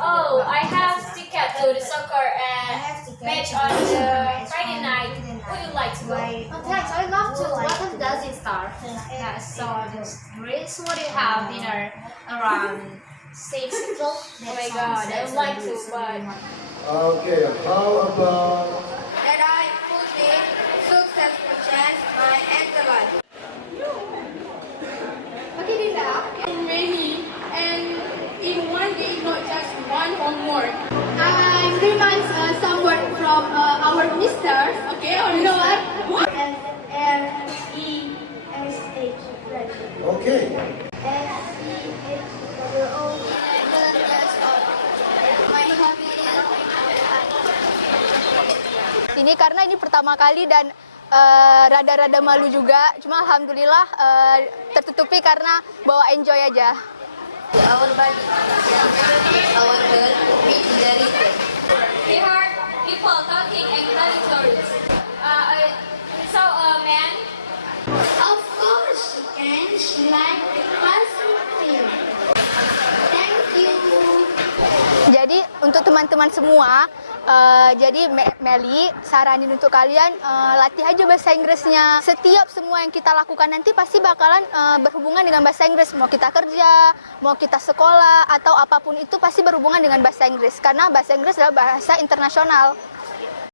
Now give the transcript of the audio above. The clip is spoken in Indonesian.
Oh, I have ticket to the soccer match on the Friday night. Would you like to go? Oh, thanks. I love to. What time does it start? Yeah, so Grace, what do you have dinner around 6 o'clock? Oh my god, I would like to, but Okay, how about That I could be successful chance my intellect. Okay, Linda. Many, and in one day, not just one homework. And 3 months some work from our ministers. Okay, or you know what? F-R-E-S-H. okay? S-E-H-W-O. Ini karena ini pertama kali dan rada-rada malu juga. Cuma alhamdulillah tertutupi karena bawa enjoy aja. Our body, our girl, meet the reason. we heard people talking and telling stories. Man, Of course she can. She like the classroom film. Thank you. Jadi untuk teman-teman semua, jadi Meli saranin untuk kalian latih aja bahasa Inggrisnya. Setiap semua yang kita lakukan nanti pasti bakalan berhubungan dengan bahasa Inggris. Mau kita kerja, mau kita sekolah, atau apapun itu pasti berhubungan dengan bahasa Inggris. Karena bahasa Inggris adalah bahasa internasional.